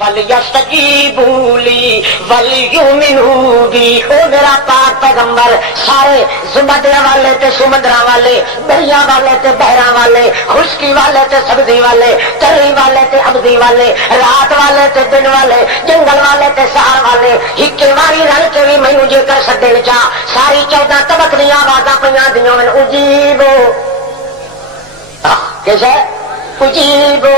فَلْيَسْتَجِيبُوا لِي وَلْيُؤْمِنُوا بِي۔ او میرا پاک پیغمبر سارے سمندر والے تے سمندر والے، دریا والے تے بحراں والے، خشکی والے تے سبزی والے، تری والے تے ابدی والے، رات والے تے دن والے، جنگل والے تے سہار والے، ہکے واری رل کے بھی مینوں جے کر سدن چا ساری 14 طبق دیاں آوازاں پیاں دیاں من اجیبو کیسے اجیبو،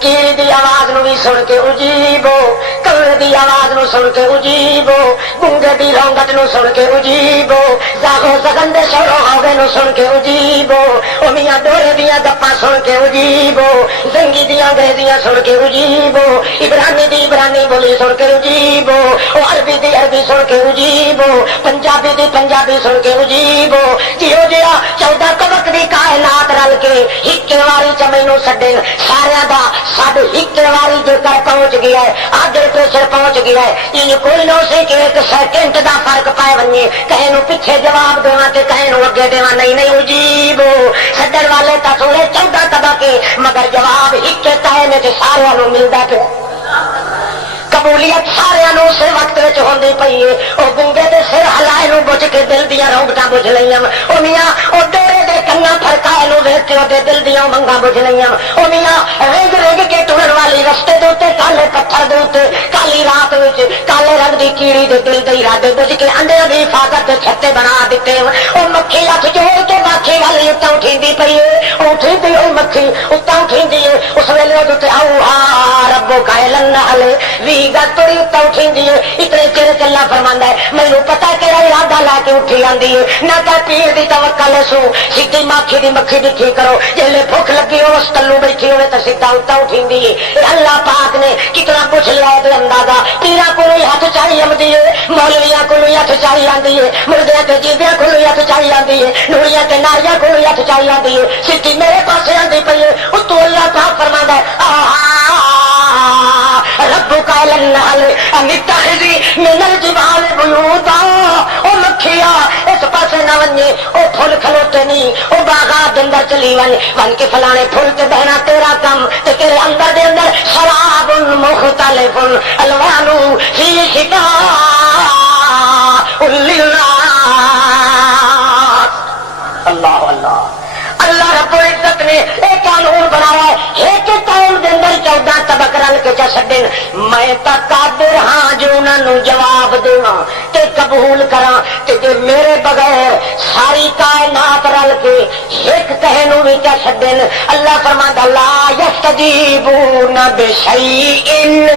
کیڑی دی آواز نو بھی سن کے اجیبو، کلے دی آواز نو سن کے اجیبو، گونگے دی رونگٹ نو سن کے اجیبو، زاغو زغندے شورو ہوگے نو سن کے اجیبو، او میاں ڈورے دیاں گپاں سن کے اجیبو، زنگی دیاں انگریزیاں سن کے اجیبو، عبرانی دی عبرانی بولی سن کے اجیبو، او عربی دی عربی سن کے اجیبو، پنجابی دی پنجابی سن کے اجیبو، جیو جیا 14 طبق دی کائنات رل کے ہکے واری چ مینوں سڈن سارے دا سڈ ہکے واری جو کر پہنچ گیا ہے، آدھے پریشر پہنچ گیا ہے، ان کوئی نہ سی کہ ایک سیکنڈ دا فرق پائے ونجے، کہیں نو پیچھے جواب دیواں تے کہیں نو اگے دیواں، نہیں نہیں اجیبو، سڈن والے تا سونے 14 طبقے مگر جواب ہکے ٹائم وچ سارے نو ملدا پیا، قبولیت سارے اسی وقت ہوندی پئی ہے، وہ گنگے دے سر ہلائے نو بج کے دل دیا رونگٹاں بج لئیاں، او میاں او ڈورے دے کنا پھڑکائے نو ویکھ کے اودے دل دیا منگاں بج لئیاں، او میاں رنگ رنگ کے ٹرن والی رستے دے اوتے کالے پتھر دے اوتے کالی رات وچ کالے رنگ دی کیڑی دے دل دے ارادے بج کے انڈیاں دی حفاظت دے چھتے بنا دتے، او مکھی ہتھ جوڑ کے باکھی والی اتاں اٹھیندی پئی ہے، اٹھیندی ہوئی مکھی اتاں اٹھیندی ہے، اس ویلے اودے اوہا ربو کائلن علی گتوڑی اتنا اٹھیندی ہے، اتنے چیر چلا فرماندا ہے مینوں پتہ کہڑا ارادہ لا کے اٹھی آندی ہے، نہ کہ پیر دی توکل سو سیدھی ماکھی دی مکھی ڈٹھی کرو، جلے بھوک لگی ہو اس تلو بیٹھی ہوئے تو سیدھا اتنا اٹھیندی ہے، اللہ پاک نے کتنا کچھ لیا ہے اندازہ، پیراں کولوں ہاتھ چاہی آندی ہے، مولویاں کولوں ہاتھ چاہی آندی ہے، مردیاں تے جیبیاں کولوں ہاتھ چاہی آندی ہے، نوریاں تے ناریاں کولوں ہاتھ چاہی آندی ہے، سیدھی میرے پاسے آندی پئی ہے، اتوں اللہ پاک فرماندا ہے ربک النحل ان اتخذی من الجبال بیوتا، او مکھیا اس پاسے نہ ونجے، او پھل کھلوتے نہیں، او باغات دے اندر چلی ون کے فلانے پھل تے بہنا تیرا کم، تے تیرے اندر دے اندر شراب مختلف الوان فی شفاء للناس۔ اللہ اللہ اللہ رب العزت نے ایک قانون بنایا ہے، ایک قوم دے اندر 14 طبق رل کے چا چھڈن، میں تا قادر ہاں جو انہاں نوں جواب دیواں تے قبول کراں، تے جے میرے بغیر ساری کائنات رل کے ایک کہے نوں وی چا چھڈن، اللہ فرماندا لا یستجیبون بشیء